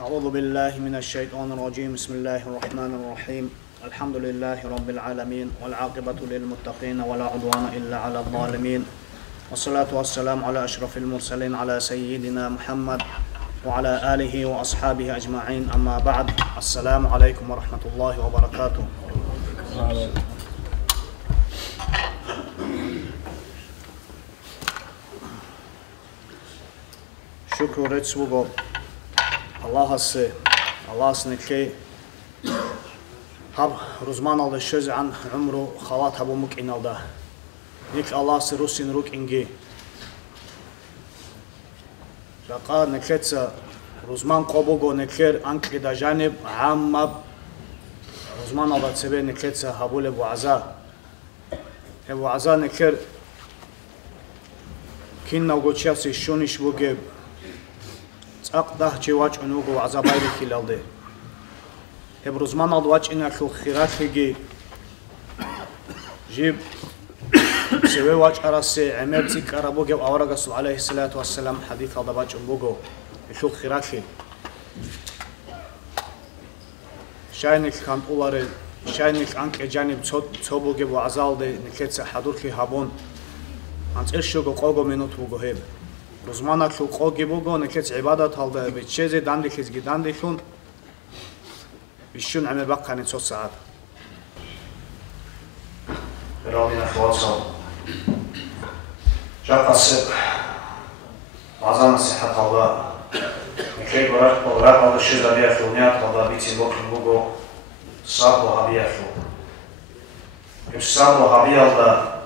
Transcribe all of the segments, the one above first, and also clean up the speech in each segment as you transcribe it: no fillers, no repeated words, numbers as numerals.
أعوذ بالله من الشيطان الرجيم. بسم الله الرحمن الرحيم. الحمد لله رب العالمين والعاقبة للمتقين ولا عدوان إلا على الظالمين، والصلاة والسلام على أشرف المرسلين على سيدنا محمد وعلى آله وأصحابه أجمعين. أما بعد، السلام عليكم ورحمة الله وبركاته. شكر رتسوغو الله سنكي هب رزمان الله شز عن عمره خلات هبو مكين الله نك الله سروسين روك إنجي رقا نكتس رزمان قبوغو نكير أنك دا جانب عام رزمان الله تسبي نكتس هبول ابو عزا نكير كين نوغو تشافسي شونيش بوغيب أقدح جواج أنوجو عزبايل كيلالده. هبروزمان الواج إنك الخيرات هيجي جيب سوي واج أراسي عمرتي كربوجي وأورق الرسول عليه الصلاة والسلام حديث هذا باج أنوجو الخيرات هي. شاينك كان أولار شاينك أنك جانب تصوبوجي وعزالده نكتس حضور في هابون. أنت إيش شو قوقو منوت بوجو هيب. رزمانك لو قوقي بوغو نكتس عبادات هالده بتشيزي داندي خزجي داندي خون بيشون عمل بقى عن 3 ساعات. برامينا خواتهم جاء السبح عظام الصحة الله نكي براق الله الشيء دبيع فلونيات الله بيتي بوغو صابو هبيع فلو يمش صابو هبيع الله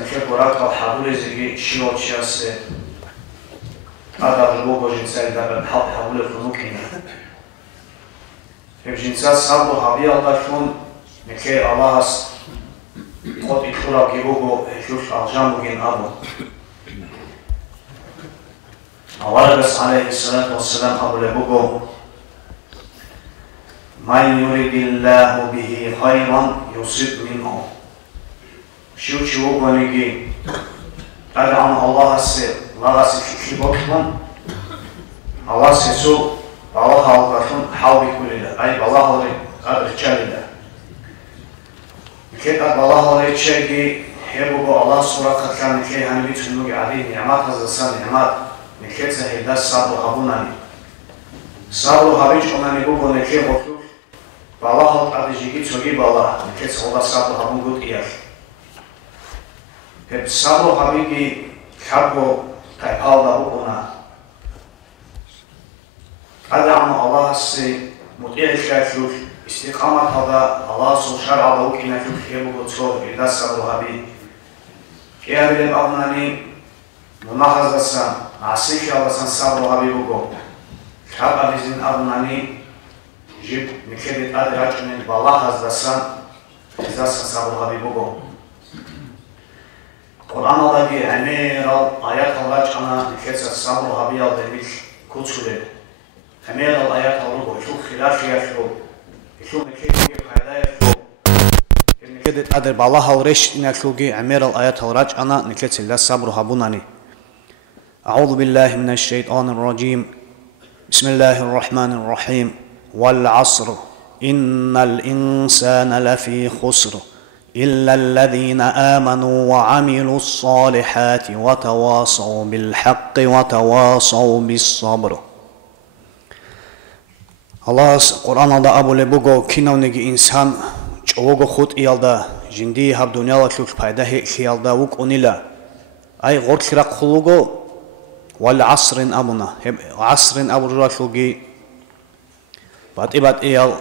نكي براق الله حدولي زيجي شيوت شياسي هذا الجوجو جنسي دابا بحال حولوا الفنوكينا. في جنسات صابو هابي الله شلون نكي الله قد يدخلوا جيبوجو يشوف الجامو جين أبو. أولادس عليه الصلاة والسلام أبو لبوجو من يريد الله به خيرا يصيب منه. شو بنيجي أدعم الله السر الله سيكيبوكم الله سيسو الله خالقكم حاول كل ده أي الله هذي الرجال ده كي الله هذي شيء هيبقى الله سورة كان كي هنبي تنوي عليه نعمات هذا السنة نعمات نكيت هيدا صابو هبوناني صابو هبيج أنا نقول نكيت بطل الله هذا جيجي تجي بالله نكيت هذا صابو هبون قد إياه هب صابو هبيجي حبو كيفال دبونا هذا عن الله سي مطيع الشاشوش استقامة هذا الله سو شرع له كنا في يبغى تصور إذا صاروا هبي كأهل الأبناني مناخذ السام عسيك الله سان صاروا هبي بقول كاب أبيزين أبناني جيب مكتب أدراج من بالله هذا السام إذا صاروا هبي بقول القرآن الله بأمير الآيات الله جانا نكسر صبر هبيا ذبيح كتشله أمير الآيات الله يشوف خلاف يشوف يشوف نكيد فائدة يشوف نكيد أدر بالله ورش نكلوجي أمير الآيات الله جانا نكسر لا صبر هبوناني. أعوذ بالله من الشيطان الرجيم. بسم الله الرحمن الرحيم. والعصر إن الإنسان لفي خسر إلا الذين آمنوا وعملوا الصالحات وتواصوا بالحق وتواصوا بالصبر. الله القرآن هذا أبو لبوغو كينو نجي إنسان جوغو خود إيالدا جندي هب دنيا لتلوك بايده إيالدا وك أنيلا أي غور خرق خلوغو والعصر أبونا عصر أبو رجلوغي بات إيال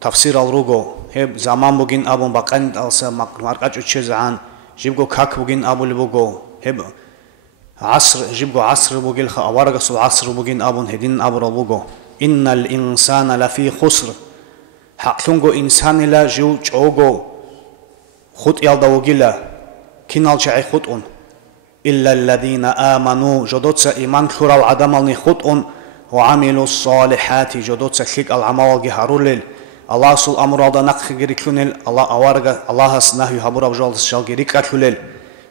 تفسير الروغو هب زمان بوجين أبون بقند ألسا مرقج أتشزعان جيبجو كاك بوجين أبو لبوجو هب عصر جيبجو عصر بوجيل خا أورجس العصر بوجين أبون هدين أبو ربوجو إن الإنسان لفي خسر حقلونجو إنسان لا جو جوجو خط يالدا وجيلا كينال شعي خطون إلا الذين آمنوا جدوتس إيمان كورا العدم الني خطون وعملوا الصالحات جدوتس خيك العمال جهارولل الله سول أمر هذا نقخيري كونيل الله أوارجا الله سناه يهبور أبجال شالجيري كاتوليل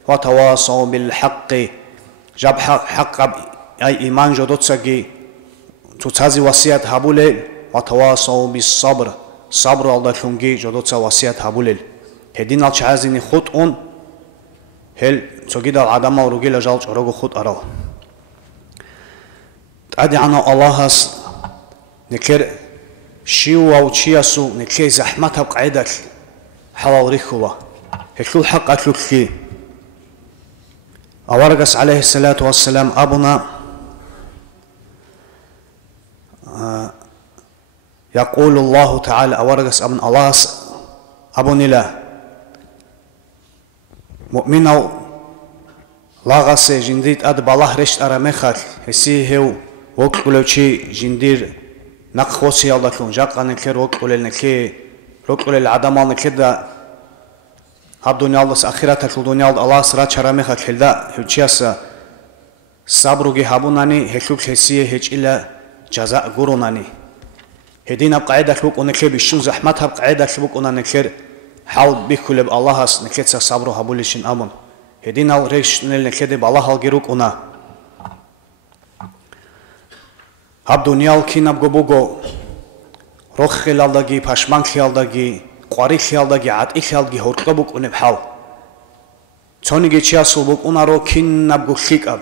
وتواصوا بالحق جاب حق أي إيمان جدوت سجي цуцази васият хабулел ва тавасау бис-сабр сабр алдахунги жодоца васият хабулел хедин ал чазини худ он хел цогидал адамал ругила жал чорого худ арал тади ана аллахас некер شيوا وشياسو نكلي زحمتها بقعدك حلال ريخوا هكل حق أكلكي أورقس عليه الصلاة والسلام أبونا يقول الله تعالى أورقس أبن الله أبن الله مؤمنو لاغس جنديد أد بالله رشت أرمخك هسيه وكلوشي جندير نقوسي الله كون جاق أن كير وكل نكى وكل العدم كده هالدنيا الله آخرتك الدنيا الله سرات شرمخ كده هالشيء صبروا جهابوناني هكوك هسيه هج إلى جزاء قروناني هدينا بقاعدة لوك ونكى بشون زحمتها بقاعدة لوك ونكير حاول بكل الله نكى صبروا هبولشين أمون هدينا ريش نكده بالله الجروك ونا هب دنیال کی نبگو بگو روخ خیال داگی پشمان خیال داگی قاری خیال داگی عطی خیال داگی هرقه بگ اونم حال چونیگی چی اصل بگ اونا رو کی نبگو خیک اب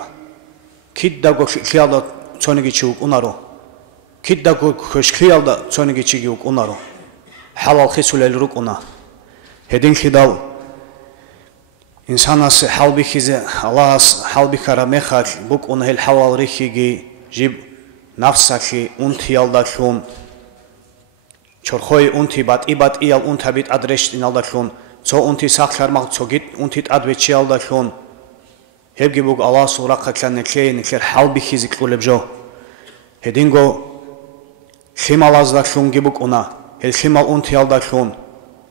کی داگو خیال دا چونیگی چی بگ اونا رو کی داگو خوش خیال دا چونیگی چی بگ اونا رو حلال خیسول روک اونا هدین خیدال انسان اس حال بخیزه الله اس حال بکرامه خاک بگ اون هل حلال ریخیگی جیب نفسك أنت يالدكون شرخوي أنت بات إيال أنت بيت أدرشت إن يالدكون تو أنت ساخر مغ توجد أنت تأدبش يالدكون هبجي بوج الله سورة كان نكير حال بخيزك كل بجو هدينغو خيمال أزدكون جيبوك أنا الخيمال أنت يالدكون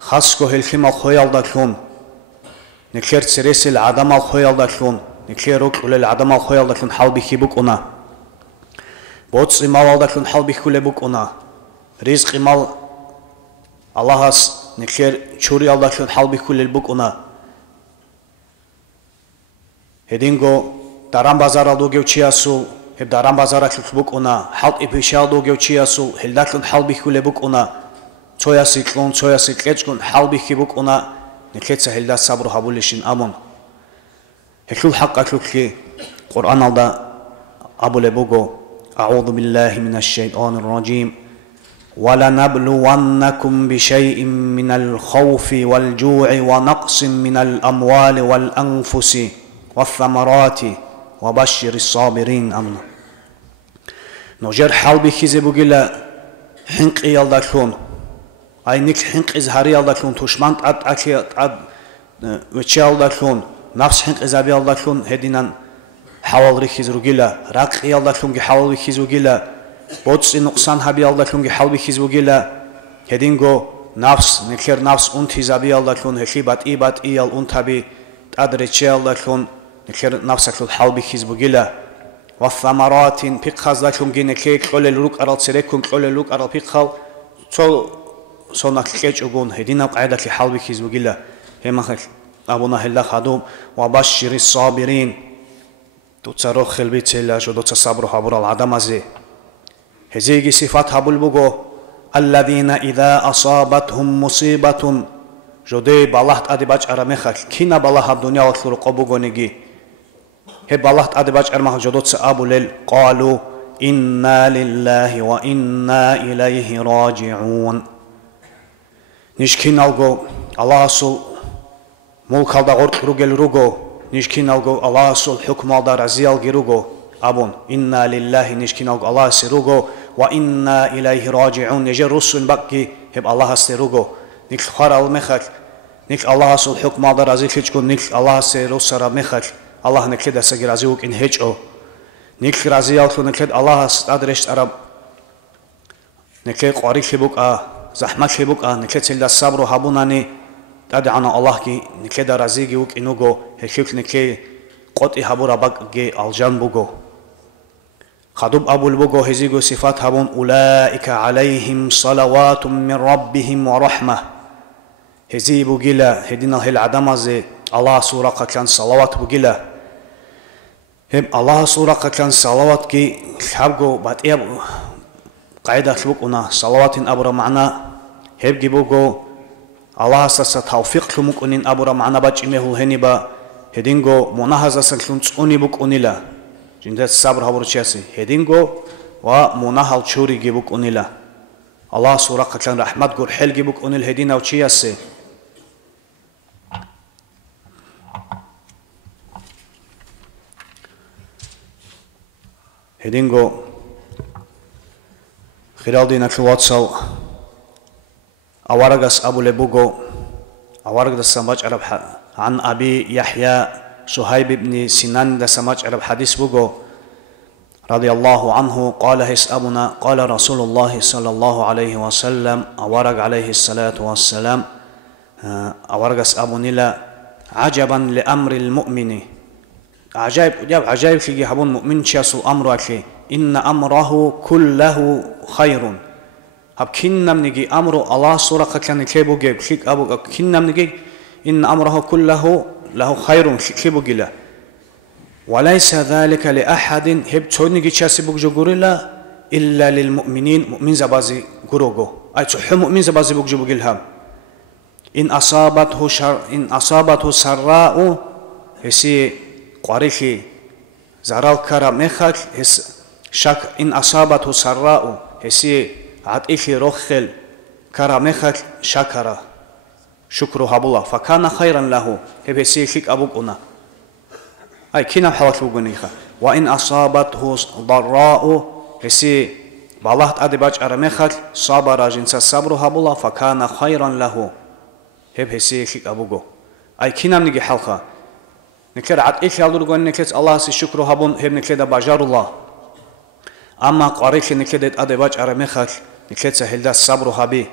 خاصكو الخيمال خوي يالدكون نكير تسريس العدم الخوي يالدكون نكير روك ولا العدم الخوي يالدكون حال بخيبوك أنا بوتس إمال الله كن حال بكل بكونا رزق إمال الله هس نكير شوري الله كن حال بكل البكونا هدينغو دارام بازار دو جوتشياسو هب دارام بازار كن بكونا حال إبشال دو جوتشياسو هل كن حال بكل بكونا تويا سيكلون تويا سيكلش كن حال بكل بكونا نكير سهل دا صبر هبولشين أمون هكل حق أكلكي قرآن الله أبو لبوغو أعوذ بالله من الشيطان الرجيم ولنبلونكم بشيء من الخوف والجوع ونقص من الأموال والأنفس والثمرات وبشر الصابرين أمنا نجر حال بخيزي بقيلا حنق يالدكون أي نك حنق إزهاري يالدكون تشمانت أد وچي يالدكون نفس حنق إزابي يالدكون هدينا حوال ريخيز روجيلا راق يالدكونجي حوال ريخيز روجيلا بوتس نقصان هبي يالدكونجي حوال ريخيز روجيلا هدينغو نفس نكير نفس أنت زابي يالدكون هخيبات إيال أنت هبي تأدريتش يالدكون نكير نفسك الحوال ريخيز روجيلا والثمرات بيقخاز دكونجي نكير كل الروك أرال سيركون كل الروك أرال بيقخال تو نكيرش أقول هدينا قاعدة الحوال ريخيز روجيلا هما خل أبونا هلا خدوم وبشر الصابرين دوتساروخ خلبيت سيلا شو دوتسا صبرو حبور العدم ازي هزيجي صفات حبول بوغو الذين إذا أصابتهم مصيبة جودي بالله تأدي باج أرمخك كينا بالله الدنيا وطلق بوغو نجي هي بالله تأدي باج أرمخك جو دوتسا أبو ليل قالوا إنا لله وإنا إليه راجعون نشكين ألغو الله سو ملك هالدا غرق روغل روغو نشكين ألغو الله سول حكم الله رزيال جروغو أبون إنا لله نشكين ألغو الله سيروغو وإنا إليه راجعون نجر رسول بقي هب الله سيروغو نك خار المخك نك الله سول حكم الله رزيال كتشكو نك الله سيرو سرا مخك الله نكيد سجر رزيوك إن هجو نك رزيال كو نكيد الله أدرشت أرب نكيد قاري خبوك زحمة خبوك نكيد سيدا الصبر وحبوناني تدعنا الله كي نكيد رزيجي وك إنوغو هكيك نكي قطي حبورا بقى الجان بوغو خدوب أبو البوغو هزيغو صفات هبون أولئك عليهم صلوات من ربهم ورحمة هزي بوغيلا هدينا هل عدم زي الله سورة كان صلوات بوغيلا هم الله سورة كان صلوات كي خبغو بات قاعدة لبقنا صلوات أبرا معنا هب جيبوجو الله ساسا توفيق لمكونين أبرا معنا باج إمهول هنيبا هدينجو مناهزة سلسلونس أني بكونيلا جندت الصبر هبرشاسي هدينجو ومناهل شوري جيبوك أنيلا الله سورة قتلان رحمت قول حل جيبوك أنيل هدينا وشياسي هدينجو خلال دينا كلواتسو أورغس أبو لبوغو أورغس سماج عرب عن أبي يحيى صهيب بن سنان دا سماج عرب حديث بوغو رضي الله عنه قال هس أبونا قال رسول الله صلى الله عليه وسلم أورغ عليه الصلاة والسلام أورغس أبو نلا عجبا لأمر المؤمن عجائب في جهبون مؤمن شاسو أمره أكلي إن أمره كله خير هب كنا منجي أمره الله سورة كان كيبو جيب خيك أبو كنا منجي إن أمره كله له خير كيبو جلا وليس ذلك لأحد هب تونجي شاسي بوجو غوريلا إلا للمؤمنين مؤمن زبازي غروغو أي تحب مؤمن زبازي بوجو بجلهم إن أصابته سراء هسي قاريخي زرال كرم نخل هس شك إن أصابته سراء هسي عطيخي رخل كرم نخل شكرا شكره الله فكان خيرا له هب هسي خيك أبوكنا أي كنا حوالك بغنيخا وإن أصابته ضراء هسي بالله أدباج أرمخل صبر جنس صبره الله فكان خيرا له هب هسي خيك أبوكو أي كنا منجي حلقا نكلد عد إيش يالدرجون نكلد الله سشكره هبون هب نكلد باجار الله أما قارئ نكلد أدباج أرمخل نكلد سهلدا صبر هبي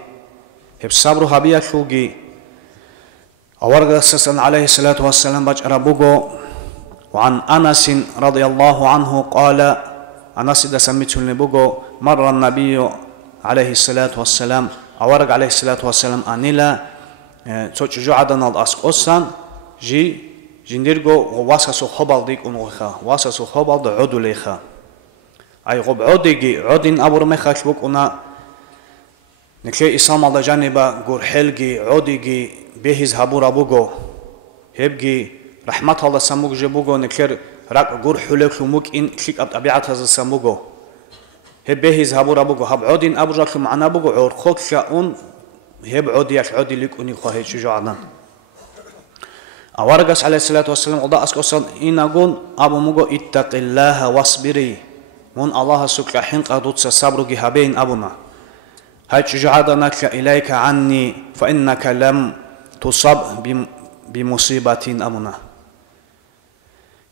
هب صبر هبي أخوجي أورغ سسن عليه الصلاة والسلام باج أربوجو وعن أنس رضي الله عنه قال أنس دا سميته لبوجو مر النبي عليه الصلاة والسلام أورغ عليه الصلاة والسلام أنيلا تشجع عدنا الأسق أصلا جي جنديرجو واسسو خبال ديك أنوخا واسسو خبال دا عدو ليخا أي غب عديجي عدين أبور مخاش بوك أنا نكلي إسام الله جانبا غور حلجي عديجي بيهز هابور أبوجو هبجي رحمة الله سموك جبوجو نكلي راك غور حلك لموك إن كليك أبطبيعة هذا سموجو هب بيهز هابور أبوجو هب عدين أبو جاك معنا أبوجو عور خوك شاون هب عديك عدي لك أني خاهي شجاعنا أورغس عليه الصلاة والسلام الله أسكت أصلا إن أقول أبو مجو اتق الله واصبري من الله سكر حين قدوت صبر جهابين أبونا هاي شجاعنا إليك عني فإنك لم تصب بمصيبة أبونا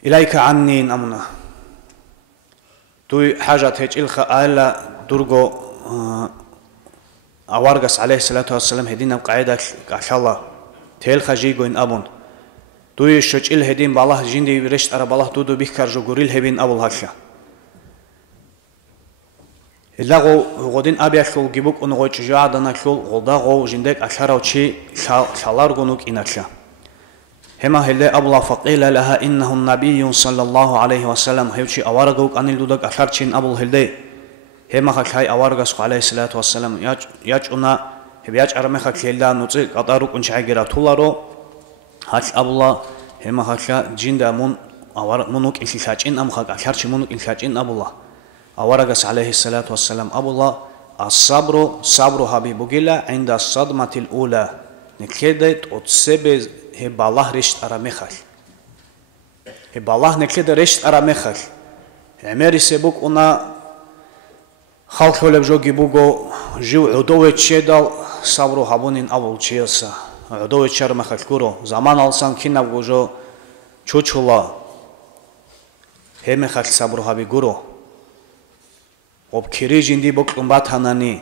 إليك عني أبونا توي حاجة هيك إلخا آلا درجو أورغس عليه الصلاة والسلام هدينا قاعدة الله تيل خجيجو إن أبون توي شوش الهدين بالله جندي برشت أرى بالله دودو بيكر جو غوريل هبين أبو الهاشا اللغو غودين أبي أخو جيبوك أنغو تشجع دنا خل غداغو جندك أشارو شيء شالار غنوك إنشا هما هلا أبو الله فقيل لها إنه النبي صلى الله عليه وسلم هيوشي أوارغوك أن الدودك أشارشين أبو الهلدي هما خاي أوارغس عليه الصلاة والسلام ياج أنا هبياج أرمخ خيلا نوتي قطاروك أنشعجرا تولارو هاش أبو الله هما خاكا جندا من أوار منوك إنشاجين أم خاك أشارش منوك إنشاجين أبو الله أوارغس عليه الصلاة والسلام أبو الله الصبر صبر حبيب جلا عند الصدمة الأولى نكدت أتصب هب الله رشت أرمخل هب الله نكد رشت أرمخل عمري سبوك أنا خالق ولا بجوجي بوجو جو عدوة شدال صبرو هبونين أول شيء عدوة شر مخلكورو زمان الإنسان كنا بوجو شوشلا هم خال صبرو هبي جورو وبكري جندي بوك أمبات هناني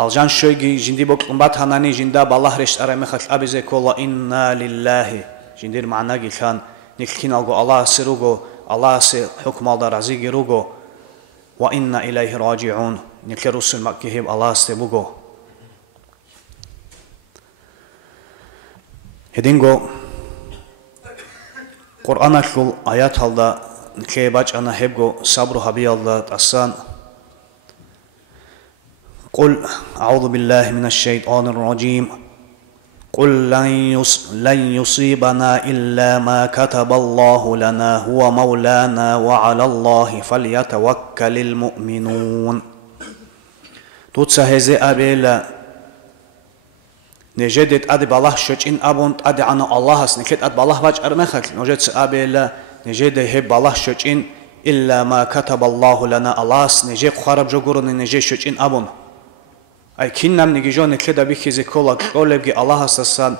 الجان شويجي جندي بوك أمبات هناني جندا بالله رشت أرى مخل أبي زي كولا إنا لله جندير معنا كان نكين ألقو الله سروجو الله سر حكم الله رزي جروجو وإنا إليه راجعون نكل رسول مكيهم الله استبوغو هدينغو قرآن كل آيات هذا نكل باج أنا هبغو صبر هبي الله تأسان قل أعوذ بالله من الشيطان الرجيم قل لن يصيبنا إلا ما كتب الله لنا هو مولانا وعلى الله فليتوكل المؤمنون. توتسا هزي أبيلا نجدت أدب الله شجين أبون أدي عنا الله سنكت أدب الله واج أرمخك نجدت أبيلا نجد هب الله شجين إلا ما كتب الله لنا الله نجد خرب جورن نجد شجين أبون أي كنام نجيجون كده بيكيز كولا كولبجي الله استسان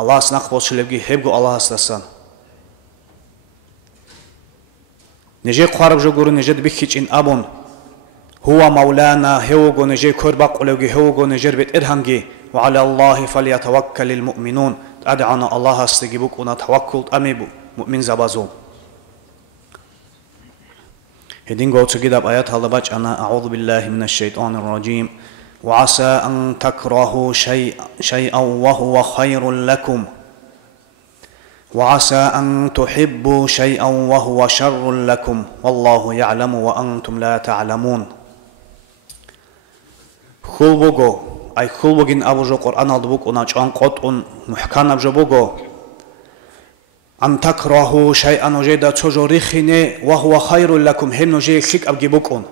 الله سنقبض لبجي هبجو الله استسان نجي قارب جورن نجد بيكيج إن أبون هو مولانا هوجو نجي كربق ولبجي هوجو نجر بيت إرهمجي وعلى الله فليتوكل المؤمنون أدعنا الله استجيبك ونتوكل أميبو مؤمن زبازو هدين قوت كده بآيات الله باج أنا أعوذ بالله من الشيطان الرجيم وعسى أن تكرهوا شيئا وهو خير لكم وعسى أن تحبوا شيئا وهو شر لكم والله يعلم وأنتم لا تعلمون. خلبوغو أي خلبوغين أبوجو قرآن الدبوك ونجان قطن محكان أبجبوغو أن تكرهوا شيئا وجيدا تجوريخيني وهو خير لكم هم نجي خيك أبجبوكون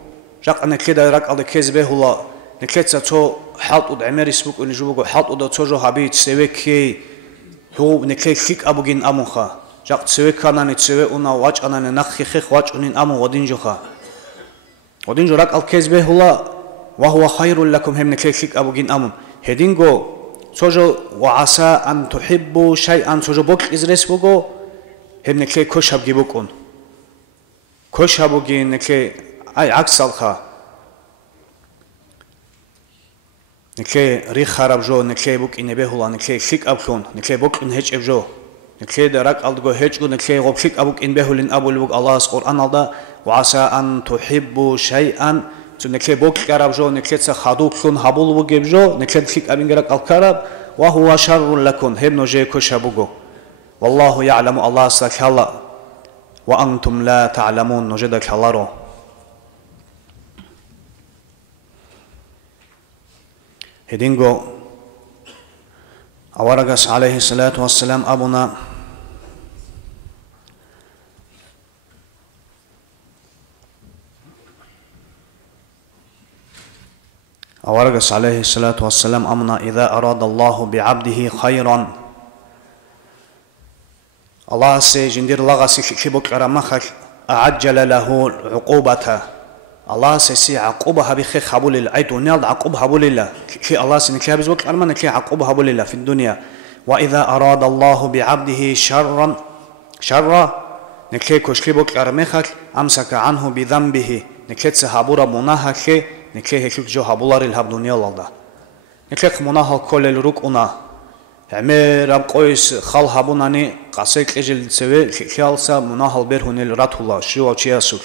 جاق أنا كده راك أدى كيزبه الله نكتسا تو حالت ود عمر يسبوك ونجبوغو حالت ود توجو حبيت سويكي هو نكلي خيك أبوغين أموخا جاق تسويك أنا نتسوي أنا واج أنا نخي خيخ واج أنين أمو ودينجوخا ودينجو راك الكيزبه الله وهو خير لكم هم نكلي خيك أبوغين أمون هدينغو توجو وعسى أن تحبوا شيئا توجو بوك إزرس بوغو هم نكلي كوش هبجيبوكون كوش هبوغين نكلي أي عكس الخا نكلي ريخ خراب جو نكلي بوك إني بهولا نكلي خيك أبخون نكلي بوك إن هج أبجو نكلي دراك ألدغو هجو نكلي غوب خيك أبوك إن بهولين أبو لبوك الله القرآن الله وعسى أن تحبوا شيئا تو نكلي بوك خراب جو نكلي تخادوك خون هبول بوك أبجو نكلي خيك أبين غرق الكراب وهو شر لكم هم نجي كوش هبوغو والله يعلم الله سكالا وأنتم لا تعلمون نجدك الله هدينغو أورغس عليه الصلاة والسلام أبونا أورغس عليه الصلاة والسلام أمنا إذا أراد الله بعبده خيرا الله سيجندر لغسي كبك رمخك أعجل له عقوبته الله سيسي عقوبها بخي خبول الله أي دنيا عقوبها بول الله كي الله سنكلها بزوك أرمان كي عقوبها بول الله في الدنيا وإذا أراد الله بعبده شرا نكلي كشكي بوك أرمخك أمسك عنه بذنبه نكلي تسهابورا مناها كي نكلي هكيك جو هابولار الهاب دنيا الله نكلي مناها كل الروك أنا عمير أب قويس خال هابوناني قاسيك إجل تسوي كيالسا مناها البرهن الرات الله شو وشياسوك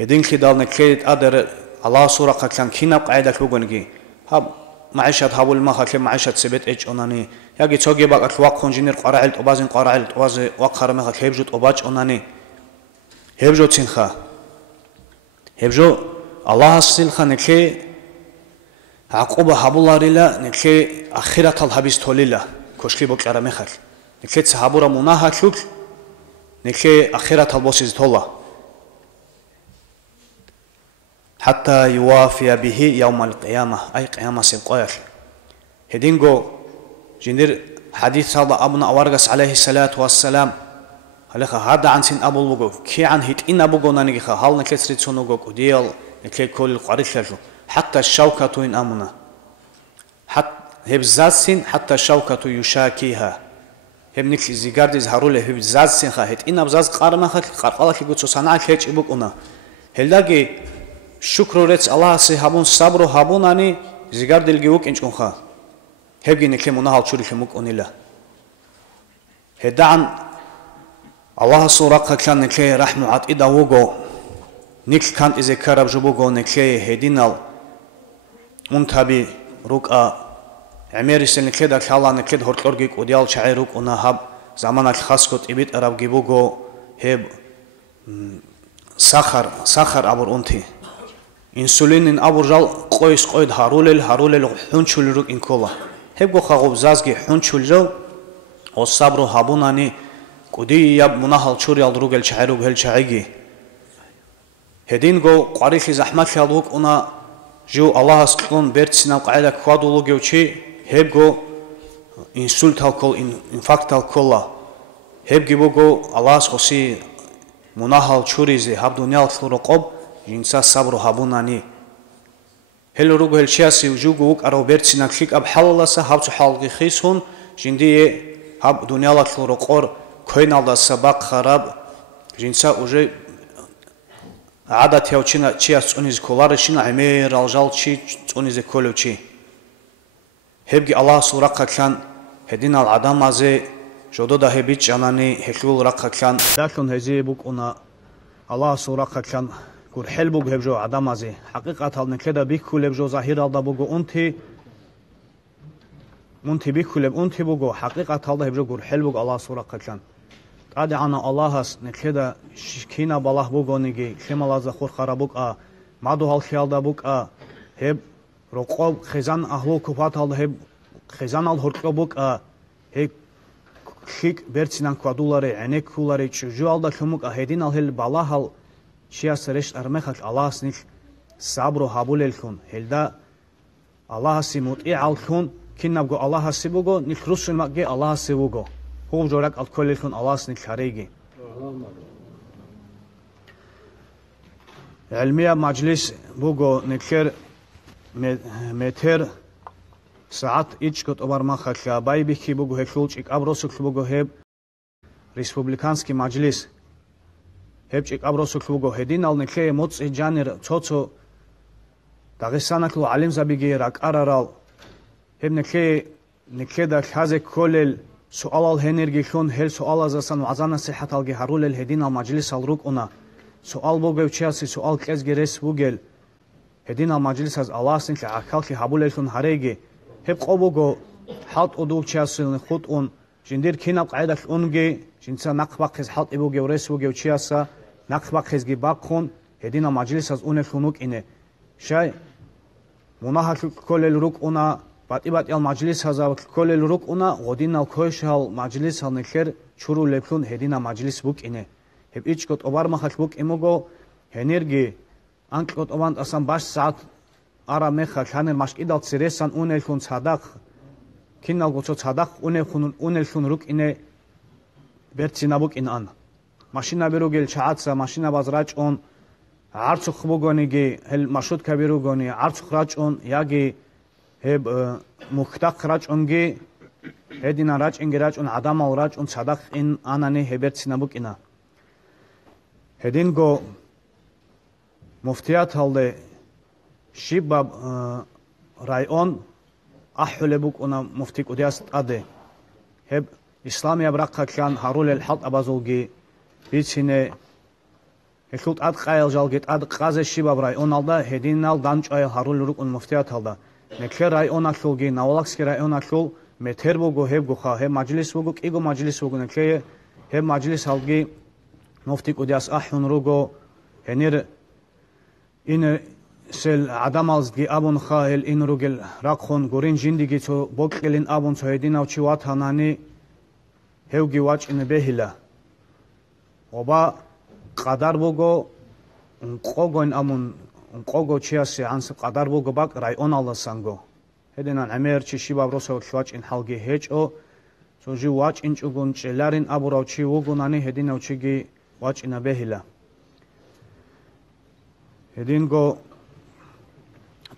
هدين كده نكيد أدر الله صورة كان كنا قاعدة كوجنجي هب معيشة هبول ما خك معيشة سبت إيش أناني يجي تجي بقى الواق خنجينير قرعلت أبازين قرعلت أباز وقر ما خك هبجت أباج أناني هبجو تنخا هبجو الله سلخا نكى عقوبة هبولار الله نكى آخرة الحبيس توليلا كشكي بقى ما خك نكى تهابورا مناها كوك نكى آخرة البوسيز تولا حتى يوافي به يوم القيامة أي قيامة سنقاير هدينغو جندر حديث هذا أبونا أورغس عليه الصلاة والسلام هلخا هذا عن سن أبو لوغو كي عن هيت إن أبو غو نانيخا هل نكسرت سنوغو كديال نكي كل قريخلو حتى الشوكة إن أمنا حتى هبزات سن حتى الشوكة يشاكيها هم نك زيغارد زهروله هبزات سن خا هيت إن أبزاز قارمخا قرقالك يقول صنعك هيج إبوك أنا هلاقي شكر رت الله سي هابون صبر هابون أني زيغار دلجيوك إنش كونخا هبجي نكلمونا هالشور كموك أنيلا هدعن الله صورك كان نكلي رحمة عت إذا وجو نك كان إذا كرب جبوجو نكلي هدينال منتبه ركأ عمير سن نكلي ده كلا نكلي هرتلورجيك وديال شعيرك ونهاب زمانك خاص كت إبيت أراب جبوجو هب سخر أبور أنتي инсулин ин абуржал қойс қойд харулел хунчулрук инкола хебго хагоб зазги хунчулжо о сабру хабунани куди яб мунахал чури алдругел чайруг хел чайги хединго қарихи захмат халук уна жу аллах аскун бертсинал қайда квадулугевчи хебго инсульт алкол инфаркт алкола хебги бого аллах хоси мунахал чуризе хаб дунял хлуроқоб жинса сабру хабунани хел руг хел часи жугу аро бертсинал хик аб халаласа хабцу халги хисун жинди хаб дунял хлуроқор койналда сабақ хараб жинса уже عادت یاوچینا چی از اونیز کلارشین عمیر الجال چی اونیز کلوچی هبگی الله سورا کلان هدین العدم ازه جودو ده هبیچ جانانی هکول را کلان داخل هزی بوک اونا الله سورا کلان کور حل بوک هبجو عدم ازه حقیقت حال نکده بیکول هبجو ظاهر آلدا بوگو اونتی بیکول اونتی بوگو حقیقت حال هبجو کور حل بوک الله سورا کلان قد عنا الله هست نکده شکینا بالاه بگونیگی خیمال خور خرابوک مادو حال خیال دابوک هب رقاب خزان اهلو کفات حال هب خزان حال هرکابوک هب خیک برچینان کادولاره عنک کولاره چجو حال دکموک هدین حال بالاه حال چیا سرشت ارمخک الله هست نیک صبر و حبول الکن هلدا الله هستی مطیع الکن کی نبگو الله هستی بگو نیک رسول مگه الله هستی بگو خوب جورک الکل کن الله سنی خریگی علمیه مجلس بگو نکر متر ساعت ایچ کت اوبر ما خلا بای بیکی بگو هکلوچ ایک ابروسک بگو هب ریسپوبلیکانسکی مجلس هب ایک ابروسک بگو هدین ال نکه موت جانر چوچو داغستانکلو علم زبیگی رک ارارال هب نکه در خاز کلل سؤال الهنرجي خون هل سؤال أزاسان وعزانا صحة الجي هرول الهدين المجلس الروك أنا سؤال بوجو تشاسي سؤال كأس جريس بوجل هدين المجلس از الله سنك عقل كي هبول الخون هريجي هب قبوجو حط أدوب تشاسي نخوت أون جندير كينا قاعدة أونجي جنسا نقبق حط إبوجو ريس بوجو تشاسا نقبق جي باقون هدين المجلس از أون الخونوك إنه شيء مناهك كل الروك أنا بعد المجلس هذا كل الروك أنا غدين الكوش هالمجلس هالنخير شروع لبكون هدينا مجلس بوك إنه هب إيش كت أبار ما خل بوك إموجو هنرجي أنك كت أبان أصلا باش ساعات أرا مخل هنر مش إذا تسرسان أون الكون صدق كنا قصو صدق أون الكون روك إنه برتنا بوك إن أنا ماشينا بيروجل شعاتسا ماشينا بازراج أون عرض خبوجونيجي هل مشروط كبيروجوني عرض خراج أون ياجي هب مختق راج أنجي هدينا راج إنجي راج أن عدم أو راج أن صدق إن أنا نه هبرت سنبوك إنا هدين جو مفتيات هالله شباب رايون أحول بوك أنا مفتيك ودياست أده هب إسلامي برقة كان هارول الحلط أبازوجي بيتسينه هكوت أد قايل جالجت أد قاز الشباب رايون هالله هدين نال دانج أي هارول روك أن مفتيات هالله نکل رایون اخلوگی نوالکسکی رایون اخلو متر بگو هب گوخا هب مجلس بگو ایگو مجلس بگو نکل هب مجلس هالگی مفتی کودیاس احون روگو هنر این سل عدم ازگی آبون خاهل این روگل رقخون گورین جندگی تو بکلین آبون تو هدین او چوات هنانی هوگی واج این بهلا و با قدر بگو قوگون آمون قوگو چیاسی عنصب قدر بوگو باق رایون الله سانگو هدینان عمیر چی شیباب روسو کواج این حلگی هیچ او سو جی واج این چوگون چلارین ابو راو چی وگونانی هدین او چیگی واج اینا بهیلا هدین گو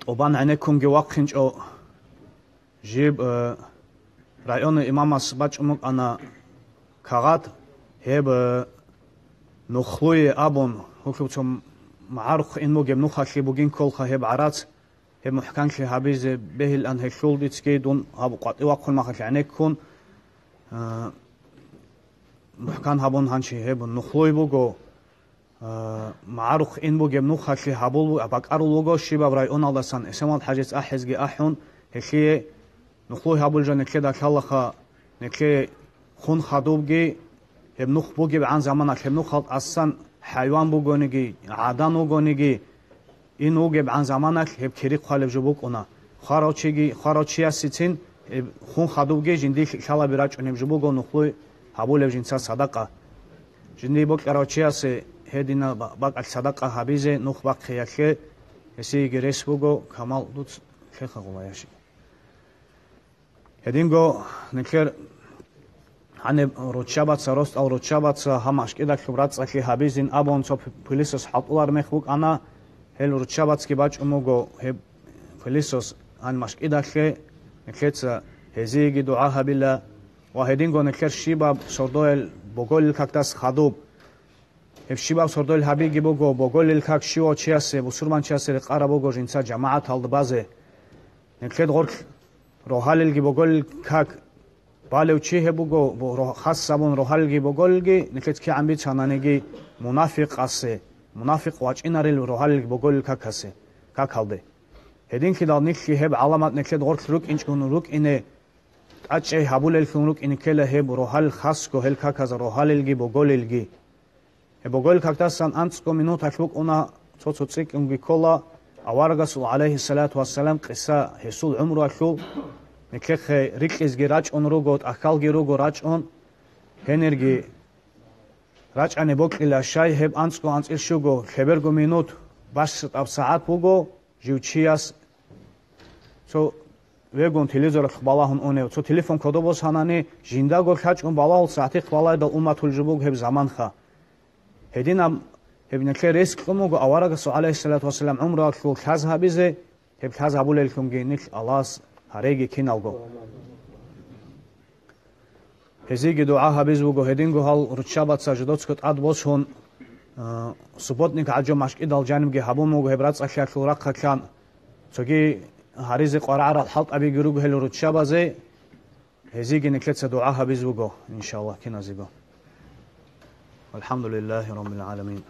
طوبان عنکم گی واقعینج او جیب رایون امام اسباج اموک انا کاغاد هب نخلوی آبون حکومتم معرخ إن موجب نخا خيبوجين كل خهب عرات هب محكان خهابيز به الآن هيشول ديتسكي دون هابو قاطع واقع ما خش عنك كون محكان هابون هنشي هب نخلوي بوجو معرخ إن موجب نخا خهابول أباك أرو لوجو شيبا براي أون الله سان اسمه حاجة أحزج أحون هشي نخلوي هابول جن كده كلا نكلي خون خدوبجي هب نخ بوجب عن زمانك هب نخ أصلا حيوان بوگونگی عادان بوگونگی این اوگه عن زمانک هب کری خالب جبوک اونا خاروچی سیتین خون خدوگه جندی خالا براچ اونم جبوک نخلوی حبول جنسا صدقه جندی بوک خاروچی س هدینا باق صدقه حبیزه نخ باق خیاخه اسی گرس بوگو کمال دوت خیخ قوایشی هدینگو نکر هنه روچابات سروست او روچابات همش کدا خبرات سخی حبیزین ابون سو پلیسوس حطولار مخوک انا هل روچابات کی باچ اموگو هب پلیسوس ان مش کدا خه نکت هزیگی دعا هبیلا و هدینگو نکر شیباب سردوال بوگل کاکتاس خادوب هب شیباب سردوال حبیگی بوگو بوگل کاک شیو چیاسه بسورمان چیاسه قرا بوگو جنسا جماعت هالد بازه نکت غور روحالگی بوگل کاک بالو چی هبوگو خاص سبون روحالگی بوگلگی نکت کی عم بیچانانگی منافق اسه منافق واچ اینارل روحالگی بوگل کاکاسه کاکالده هدین کی دال نکی هب علامت نکت غورت روک اینچ اون روک اینه اچ هبول الکون روک این کله هب روحال خاص کو هل کاکاز روحالگی بوگلگی بوگل کاکتاسان انت کو منوت اخوک اونا تصوصیک اونگی کولا اوارغسول علیه الصلاة والسلام قصه حصول عمره اخو نکخ ریکز گراچ اون رو گوت اخال گیرو گراچ اون هنرگی راچ انی بوک الا شای هب انسکو انس الشوگو خبرگو مینوت باش اب ساعت بوگو جوچیاس سو وگون تلویزور خبالهون اونه سو تلفن کدو بوس هنانی جیندا گو خاچ اون بالا ساعتی خبالای دل امت الجبوگ هب زمان خا هدینم هب نکه ریسک قموگو اوارغسول علیه الصلاة والسلام عمره اخو خاز هبیزه هب خاز هبول الکونگی نک الاس هرگی کینالگو هزیگی دعا هبیز بوگو هدینگو هال روچابات ساجدوت کت اد بوشون سبوتنیک عجو مشکی دال جانبگی هبون موگو هبرات اخیا خورق خان چوگی هریز قرعه را حلق ابی گروگو هل روچابازه هزیگی نکلت دعا هبیز بوگو ان شاء الله کینازیگو الحمد لله رب العالمين